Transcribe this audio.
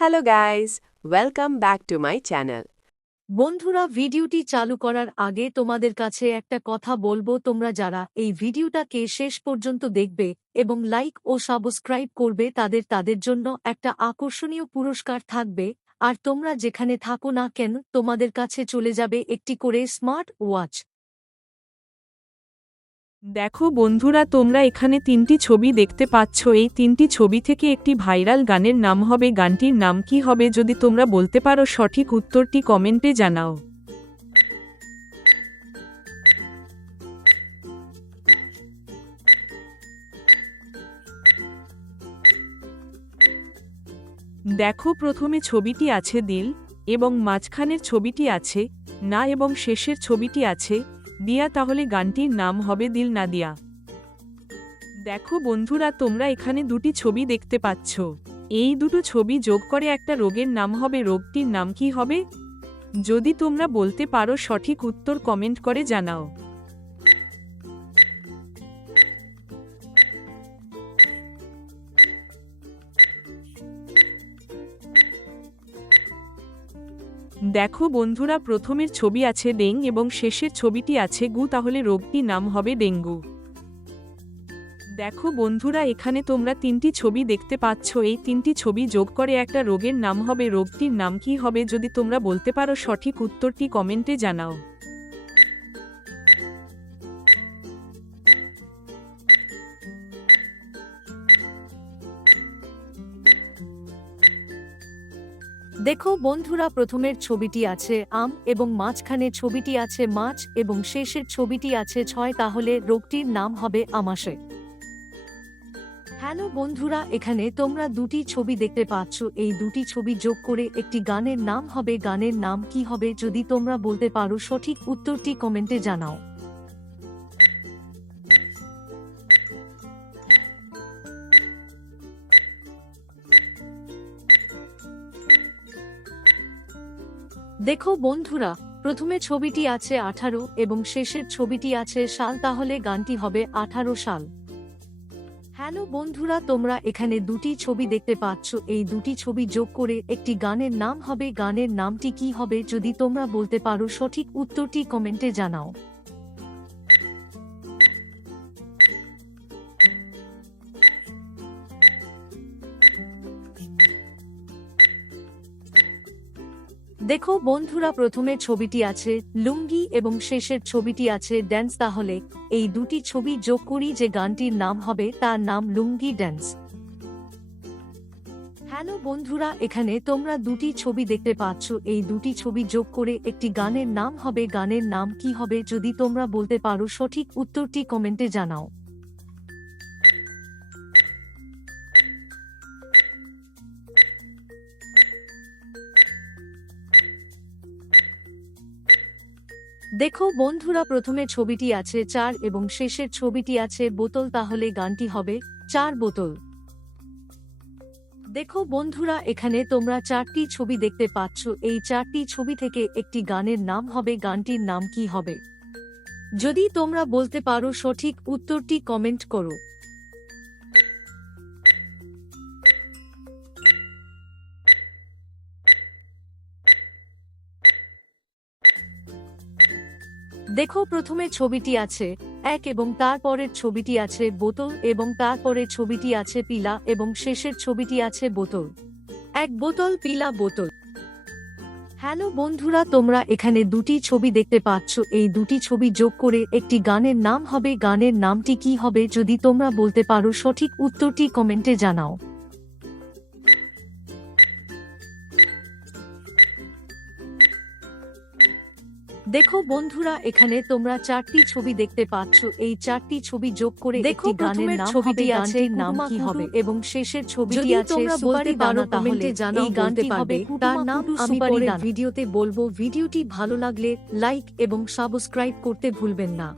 Hello guys, welcome back to my channel. বন্ধুরা ভিডিওটি চালু করার আগে তোমাদের কাছে একটা কথা বলবো, তোমরা যারা এই ভিডিওটাকে শেষ পর্যন্ত দেখবে এবং লাইক ও সাবস্ক্রাইব করবে তাদের জন্য একটা আকর্ষণীয় পুরস্কার থাকবে। আর তোমরা যেখানে থাকো না কেন তোমাদের কাছে চলে যাবে একটি করে স্মার্ট ওয়াচ। দেখো বন্ধুরা, তোমরা এখানে তিনটি ছবি দেখতে পাচ্ছ। এই তিনটি ছবি থেকে একটি ভাইরাল গানের নাম হবে। গানটির নাম কি হবে? যদি তোমরা বলতে পারো সঠিক উত্তরটি কমেন্টে জানাও। দেখো, প্রথমে ছবিটি আছে দিল এবং মাঝখানের ছবিটি আছে না এবং শেষের ছবিটি আছে দিয়া। তাহলে গানটির নাম হবে দিল না দিয়া। দেখো বন্ধুরা, তোমরা এখানে দুটি ছবি দেখতে পাচ্ছ। এই দুটো ছবি যোগ করে একটা রোগের নাম হবে। রোগটির নাম কি হবে? যদি তোমরা বলতে পারো সঠিক উত্তর কমেন্ট করে জানাও। দেখো বন্ধুরা, প্রথমের ছবি আছে ডেং এবং শেষের ছবিটি আছে গু। তাহলে রোগটির নাম হবে ডেঙ্গু। দেখো বন্ধুরা, এখানে তোমরা তিনটি ছবি দেখতে পাচ্ছ। এই তিনটি ছবি যোগ করে একটা রোগের নাম হবে। রোগটির নাম কি হবে? যদি তোমরা বলতে পারো সঠিক উত্তরটি কমেন্টে জানাও। দেখো বন্ধুরা, প্রথমের ছবিটি আছে আম এবং মাঝখানের ছবিটি আছে মাছ এবং শেষের ছবিটি আছে 6। তাহলে রোগটির নাম হবে আমাশয়। হ্যালো বন্ধুরা, এখানে তোমরা দুটি ছবি দেখতে পাচ্ছ। এই দুটি ছবি যোগ করে একটি গানের নাম হবে। গানের নাম কি হবে? যদি তোমরা বলতে পারো সঠিক উত্তরটি কমেন্টে জানাও। দেখো বন্ধুরা, প্রথমে ছবিটি আছে 18 এবং শেষের ছবিটি আছে সাল। তাহলে গানটি হবে 18 সাল। হ্যালো বন্ধুরা, তোমরা এখানে দুটি ছবি দেখতে পাচ্ছ। এই দুটি ছবি যোগ করে একটি গানের নাম হবে। গানের নামটি কি হবে? যদি তোমরা বলতে পারো সঠিক উত্তরটি কমেন্টে জানাও। দেখো বন্ধুরা, প্রথমে ছবিটি আছে লুঙ্গি এবং শেষের ছবিটি আছে ড্যান্স। তাহলে এই দুটি ছবি যোগ করি যে গানটির নাম হবে তার নাম লুঙ্গি ড্যান্স। হ্যালো বন্ধুরা, এখানে তোমরা দুটি ছবি দেখতে পাচ্ছ। এই দুটি ছবি যোগ করে একটি গানের নাম হবে। গানের নাম কি হবে? যদি তোমরা বলতে পারো সঠিক উত্তরটি কমেন্টে জানাও। দেখো বন্ধুরা, প্রথমে ছবিটি আছে 4 এবং শেষের ছবিটি আছে বোতল। তাহলে গানটি হবে 4 বোতল। দেখো বন্ধুরা, এখানে তোমরা 4টি ছবি দেখতে পাচ্ছ। এই 4টি ছবি থেকে একটি গানের নাম হবে। গানটির নাম কি হবে? যদি তোমরা বলতে পারো সঠিক উত্তরটি কমেন্ট করো। দেখো, প্রথমে ছবিটি আছে 1 এবং তারপরের ছবিটি আছে বোতল এবং তারপরে ছবিটি আছে পিলা এবং শেষের ছবিটি আছে বোতল। 1 বোতল পিলা বোতল। হ্যালো বন্ধুরা, তোমরা এখানে দুটি ছবি দেখতে পাচ্ছ। এই দুটি ছবি যোগ করে একটি গানের নাম হবে। গানের নামটি কি হবে? যদি তোমরা বলতে পারো সঠিক উত্তরটি কমেন্টে জানাও। দেখো বন্ধুরা, এখানে তোমরা 4টি ছবি দেখতে পাচ্ছ। এই 4টি ছবি যোগ করে একটি গানের নাম হবে। গানটির নাম কি হবে? এবং শেষের ছবিটি আছে সুপারি দানা। তাহলে এই গানটি হবে তার নাম আমি পরের ভিডিওতে বলবো। ভিডিওটি ভালো লাগলে লাইক এবং সাবস্ক্রাইব করতে ভুলবেন না।